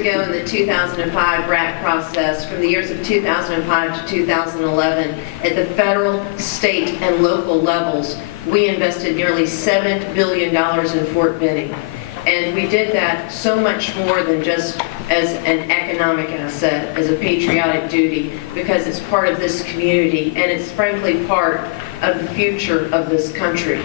ago in the 2005 RAC process, from the years of 2005 to 2011, at the federal, state, and local levels, we invested nearly $7 billion in Fort Benning. And we did that so much more than just as an economic asset, as a patriotic duty, because it's part of this community, and it's frankly part of the future of this country.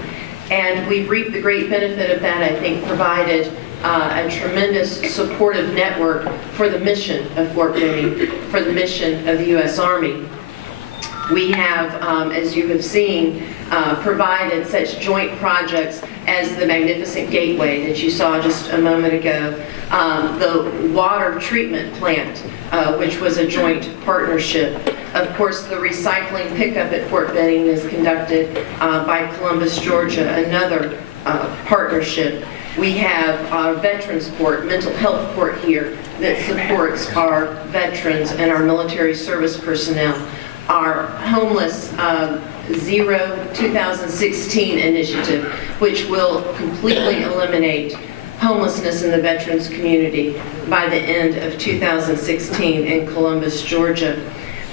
And we've reaped the great benefit of that, I think, provided a tremendous supportive network for the mission of Fort Benning, for the mission of the U.S. Army. We have, as you have seen, provided such joint projects as the Magnificent Gateway that you saw just a moment ago, the water treatment plant, which was a joint partnership. Of course, the recycling pickup at Fort Benning is conducted by Columbus, Georgia, another partnership. We have our Veterans Court, mental health court here that supports our veterans and our military service personnel. Our Homeless Zero 2016 initiative, which will completely eliminate homelessness in the veterans community by the end of 2016 in Columbus, Georgia.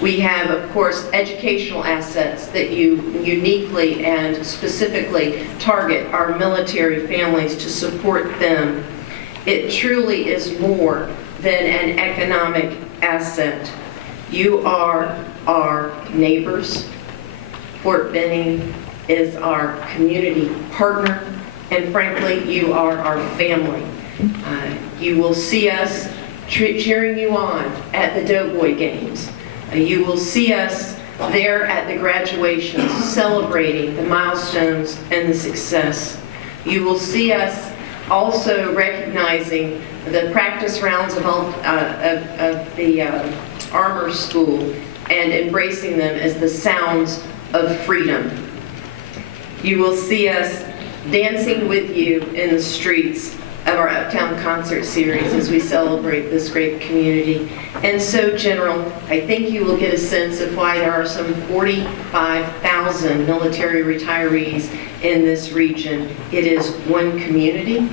We have, of course, educational assets that you uniquely and specifically target our military families to support them. It truly is more than an economic asset. You are our neighbors. Fort Benning is our community partner, and frankly, you are our family. You will see us cheering you on at the Doughboy games. You will see us there at the graduations, celebrating the milestones and the success. You will see us also recognizing the practice rounds of the Armor School and embracing them as the sounds of freedom. You will see us dancing with you in the streets of our Uptown Concert Series as we celebrate this great community. And so, General, I think you will get a sense of why there are some 45,000 military retirees in this region. It is one community.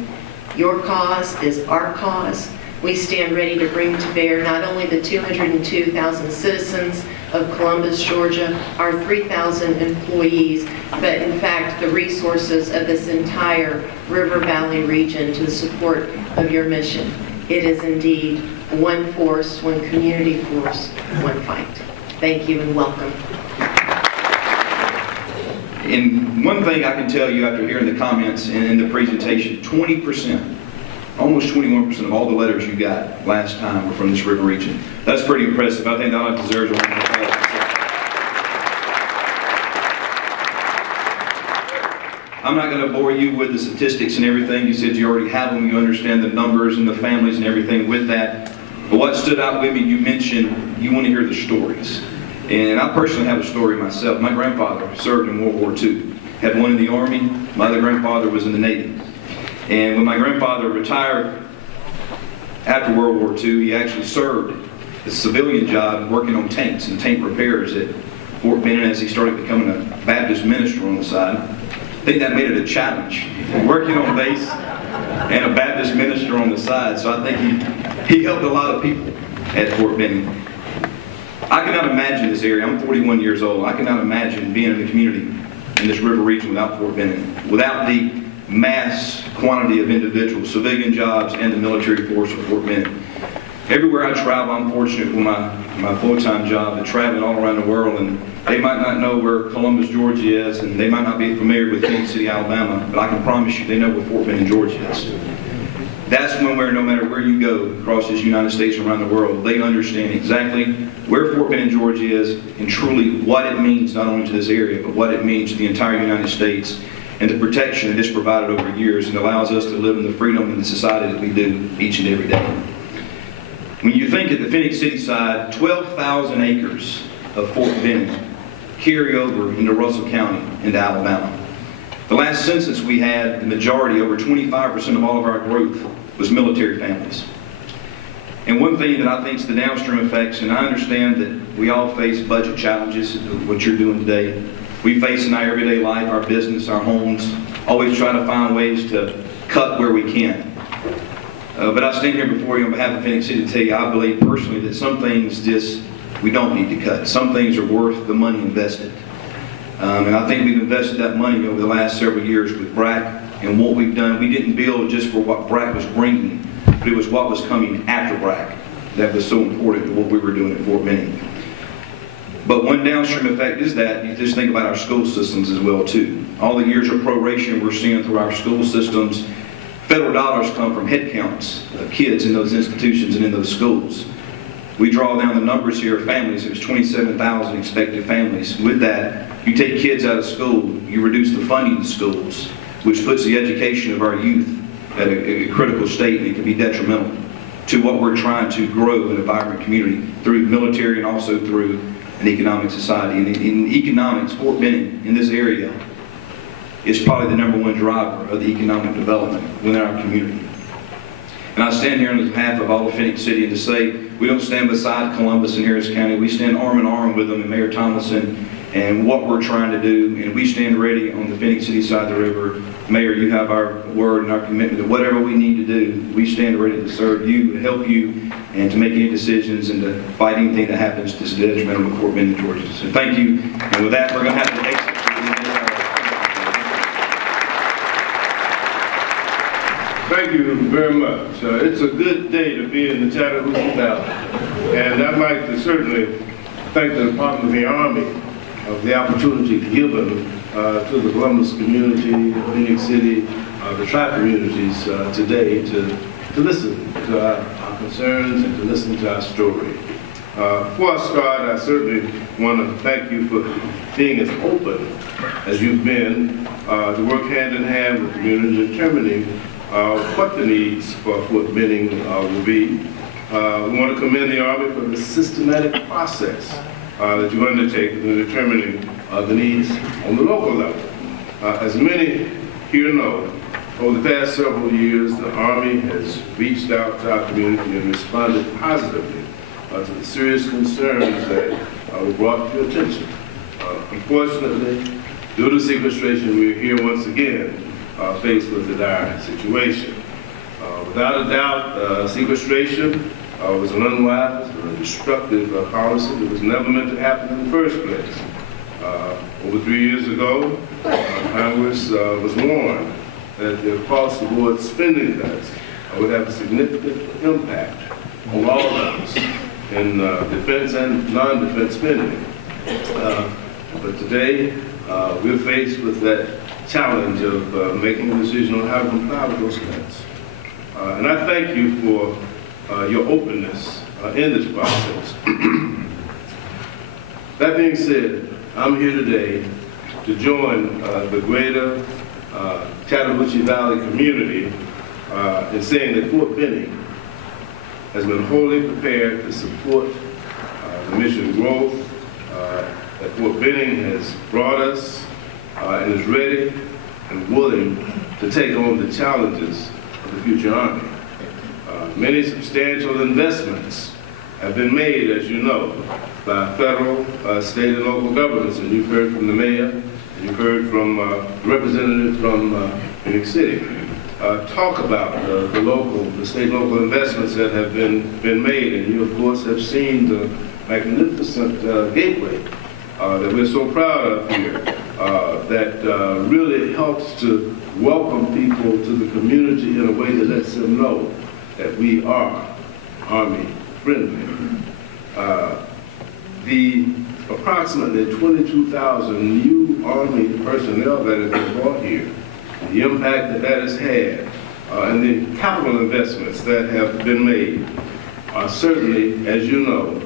Your cause is our cause. We stand ready to bring to bear not only the 202,000 citizens of Columbus, Georgia, our 3,000 employees, but in fact the resources of this entire River Valley region to the support of your mission. It is indeed one force, one community force, one fight. Thank you and welcome. And one thing I can tell you after hearing the comments and in the presentation, 20%, almost 21% of all the letters you got last time were from this river region. That's pretty impressive. I think that deserves a round of applause. I'm not going to bore you with the statistics and everything. You said you already have them. You understand the numbers and the families and everything with that. But what stood out with me, you mentioned you want to hear the stories. And I personally have a story myself. My grandfather served in World War II. Had one in the Army. My other grandfather was in the Navy. And when my grandfather retired after World War II, he actually served a civilian job working on tanks and tank repairs at Fort Benning as he started becoming a Baptist minister on the side. I think that made it a challenge, working on base and a Baptist minister on the side. So I think he helped a lot of people at Fort Benning. I cannot imagine this area. I'm 41 years old. I cannot imagine being in the community in this river region without Fort Benning, without the mass quantity of individuals, civilian jobs, and the military force of Fort Benning. Everywhere I travel, I'm fortunate with my full-time job of traveling all around the world, and they might not know where Columbus, Georgia is, and they might not be familiar with Kansas City, Alabama, but I can promise you they know where Fort Benning, Georgia is. That's when no matter where you go across this United States and around the world, they understand exactly where Fort Benning, Georgia is, and truly what it means not only to this area, but what it means to the entire United States, and the protection it has provided over years and allows us to live in the freedom and the society that we do each and every day. When you think at the Phoenix City side, 12,000 acres of Fort Benning carry over into Russell County, into Alabama. The last census we had, the majority, over 25% of all of our growth, was military families. And one thing that I think is the downstream effects, and I understand that we all face budget challenges, what you're doing today. We face in our everyday life, our business, our homes, always try to find ways to cut where we can. But I stand here before you on behalf of Phoenix City to tell you I believe personally that some things just we don't need to cut. Some things are worth the money invested. And I think we've invested that money over the last several years with BRAC and what we've done. We didn't build just for what BRAC was bringing, but it was what was coming after BRAC that was so important to what we were doing at Fort Benning. But one downstream effect is that you just think about our school systems as well too. All the years of proration we're seeing through our school systems, federal dollars come from head counts of kids in those institutions and in those schools. We draw down the numbers here of families. There's 27,000 expected families. With that, you take kids out of school, you reduce the funding to schools, which puts the education of our youth at a critical state, and it can be detrimental to what we're trying to grow in a vibrant community through military and also through an economic society. And in economics, Fort Benning in this area is probably the #1 driver of the economic development within our community. And I stand here on behalf of all of Phoenix City and to say we don't stand beside Columbus and Harris County. We stand arm in arm with them and Mayor Tomlinson and what we're trying to do, and we stand ready on the Phoenix City side of the river. Mayor, you have our word and our commitment that whatever we need to do, we stand ready to serve you, to help you, and to make any decisions and to fight anything that happens to the detrimental of Fort Benning, Georgia. So thank you, and with that, we're going to have to exit. Thank you very much. It's a good day to be in the Chattahoochee Valley, and I'd like to certainly thank the Department of the Army of the opportunity given to the Columbus community, Phoenix City, the tri-communities today to listen to our concerns and to listen to our story. Before I start, I certainly want to thank you for being as open as you've been to work hand in hand with the community, determining what the needs for Fort Benning will be. We want to commend the Army for the systematic process that you undertake in determining the needs on the local level. As many here know, over the past several years, the Army has reached out to our community and responded positively to the serious concerns that were brought to your attention. Unfortunately, due to sequestration, we are here once again faced with a dire situation. Without a doubt, sequestration was an unwise and a destructive policy that was never meant to happen in the first place. Over 3 years ago, Congress was warned that the across-the-board spending cuts would have a significant impact on all levels in defense and non-defense spending. But today, we're faced with that challenge of making a decision on how to comply with those cuts. And I thank you for your openness in this process. That being said, I'm here today to join the greater Chattahoochee Valley community in saying that Fort Benning has been wholly prepared to support the mission growth that Fort Benning has brought us and is ready and willing to take on the challenges of the future Army. Many substantial investments have been made, as you know, by federal, state, and local governments, and you've heard from the mayor, and you've heard from representatives from Phoenix City. Talk about the state and local investments that have been made, and you, of course, have seen the magnificent gateway that we're so proud of here, that really helps to welcome people to the community in a way that lets them know that we are Army friendly. The approximately 22,000 new Army personnel that have been brought here, the impact that that has had, and the capital investments that have been made are certainly, as you know,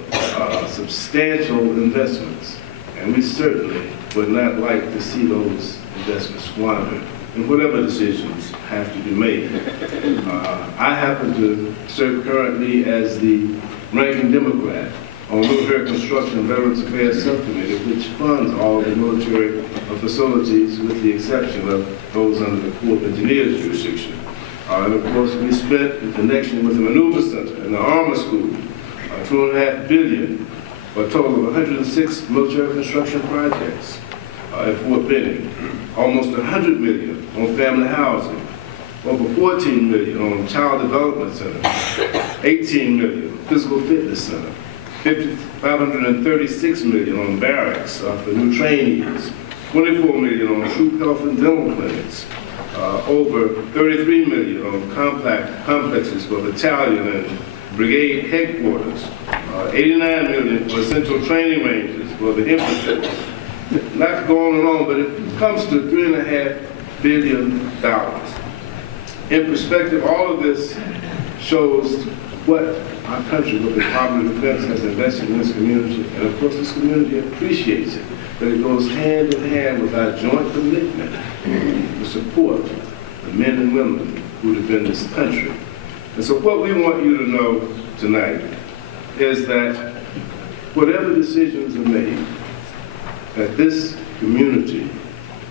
substantial investments. And we certainly would not like to see those investments squandered, and whatever decisions have to be made. I happen to serve currently as the ranking Democrat on Military Construction and Veterans Affairs Subcommittee, which funds all the military facilities with the exception of those under the Corps of Engineers jurisdiction. And of course, we spent in connection with the Maneuver Center and the Armor School, $2.5 billion, for a total of 106 military construction projects at Fort Benning, almost $100 million on family housing, over 14 million on Child Development Center, 18 million Physical Fitness Center, 536 million on barracks for new trainees, 24 million on troop health and dental clinics, over 33 million on complexes for battalion and brigade headquarters, 89 million for essential training ranges for the infantry. Not going on, but it comes to $3.5 billion. In perspective, all of this shows what our country, what the Department of Defense has invested in this community, and of course this community appreciates it, but it goes hand in hand with our joint commitment to support the men and women who defend this country. And so what we want you to know tonight is that whatever decisions are made, that this community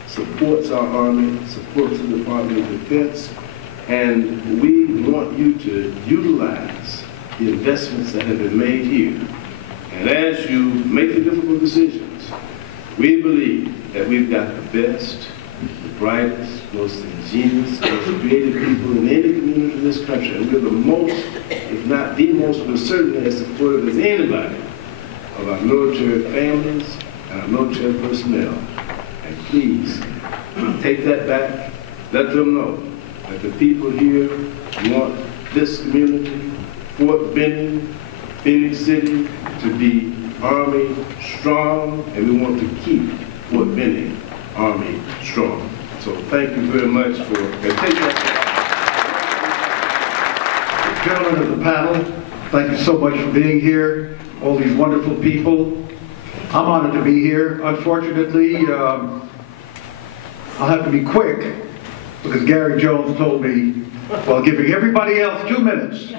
supports our Army, supports the Department of Defense, and we want you to utilize the investments that have been made here. And as you make the difficult decisions, we believe that we've got the best, the brightest, most ingenious, most creative people in any community in this country. And we're the most, if not the most, but certainly as supportive as anybody of our military families and our military personnel. And please, take that back. Let them know that the people here want this community, Fort Benning, Phoenix City, to be Army strong, and we want to keep Fort Benning Army strong. So thank you very much for taking that. Gentlemen of the panel, thank you so much for being here, all these wonderful people. I'm honored to be here. Unfortunately, I'll have to be quick because Gary Jones told me, while giving everybody else 2 minutes,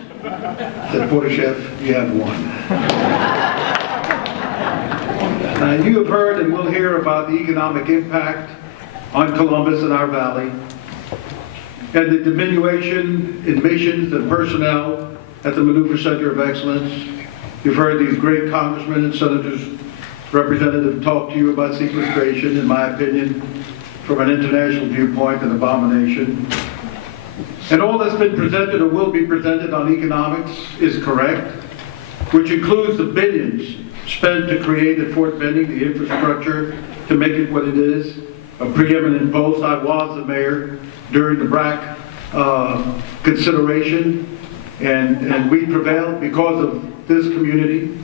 said, Porter-Chef, you have 1. Now, you have heard and will hear about the economic impact on Columbus and our valley, and the diminution in missions and personnel at the Maneuver Center of Excellence. You've heard these great congressmen and senators, representatives talk to you about sequestration, in my opinion, from an international viewpoint, an abomination. And all that's been presented or will be presented on economics is correct, which includes the billions spent to create at Fort Benning the infrastructure to make it what it is, a preeminent post. I was the mayor during the BRAC consideration, and we prevailed because of this community.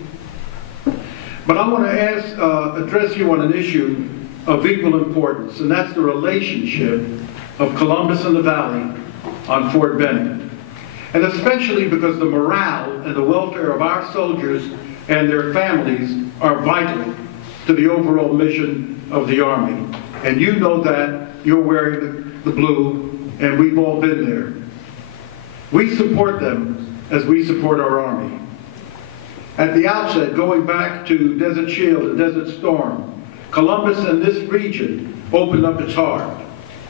But I want to address you on an issue of equal importance, and that's the relationship of Columbus and the Valley on Fort Benning. And especially because the morale and the welfare of our soldiers and their families are vital to the overall mission of the Army. And you know that, you're wearing the blue, and we've all been there. We support them as we support our Army. At the outset, going back to Desert Shield and Desert Storm, Columbus and this region opened up its heart.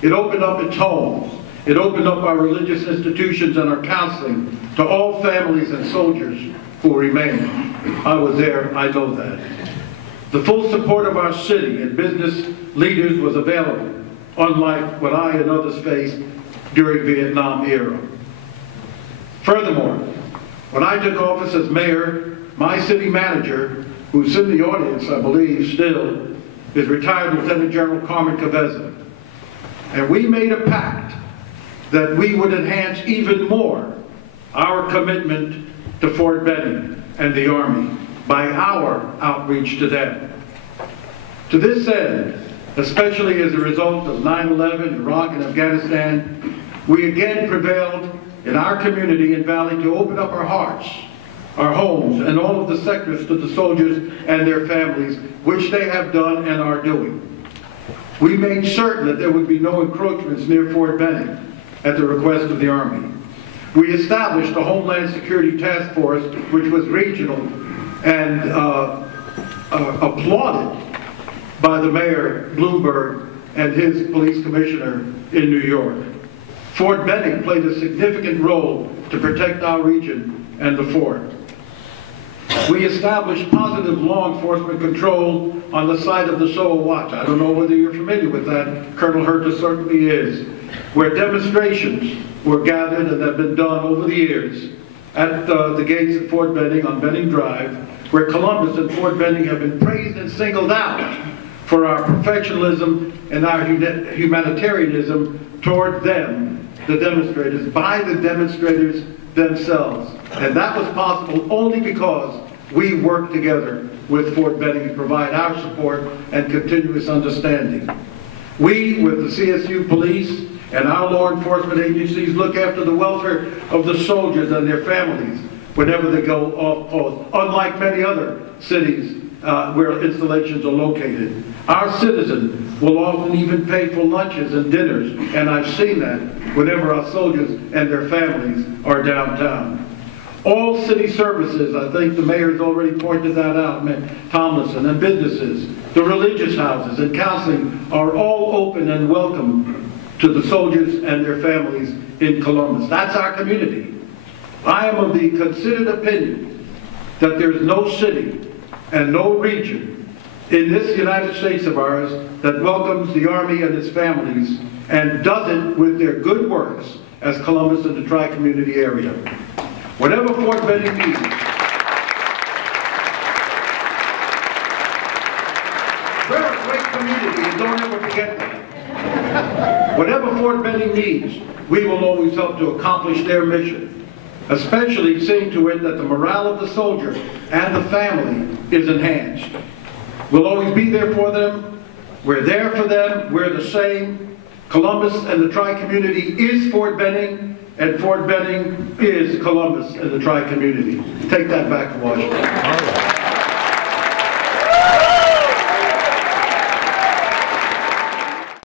It opened up its homes. It opened up our religious institutions and our counseling to all families and soldiers who remain. I was there, I know that. The full support of our city and business leaders was available, unlike what I and others faced during the Vietnam era. Furthermore, when I took office as mayor, my city manager, who's in the audience, I believe, still, is retired Lieutenant General Carmen Caveza. And we made a pact that we would enhance even more our commitment to Fort Benning and the Army by our outreach to them. To this end, especially as a result of 9/11, Iraq, and Afghanistan, we again prevailed in our community and valley to open up our hearts, our homes, and all of the sectors to the soldiers and their families, which they have done and are doing. We made certain that there would be no encroachments near Fort Benning at the request of the Army. We established a Homeland Security Task Force, which was regional and applauded by the Mayor Bloomberg and his police commissioner in New York. Fort Benning played a significant role to protect our region and the fort. We established positive law enforcement control on the site of the SOA Watch. I don't know whether you're familiar with that. Colonel Herta certainly is. Where demonstrations were gathered and have been done over the years at the gates at Fort Benning on Benning Drive, where Columbus and Fort Benning have been praised and singled out for our professionalism and our humanitarianism toward them, the demonstrators, by the demonstrators themselves. And that was possible only because we worked together with Fort Benning to provide our support and continuous understanding. We, with the CSU police and our law enforcement agencies, look after the welfare of the soldiers and their families whenever they go off post, unlike many other cities where installations are located. Our citizens will often even pay for lunches and dinners, and I've seen that whenever our soldiers and their families are downtown. All city services, I think the mayor's already pointed that out, Tomlinson, and businesses, the religious houses and counseling are all open and welcome to the soldiers and their families in Columbus. That's our community. I am of the considered opinion that there's no city and no region in this United States of ours that welcomes the Army and its families and does it with their good works as Columbus and the tri-community area. Whatever Fort Benning needs, we're a great community, and don't ever forget that. Whatever Fort Benning needs, we will always help to accomplish their mission, especially seeing to it that the morale of the soldier and the family is enhanced. We'll always be there for them. We're there for them. We're the same. Columbus and the tri-community is Fort Benning, and Fort Benning is Columbus and the tri-community. Take that back to Washington.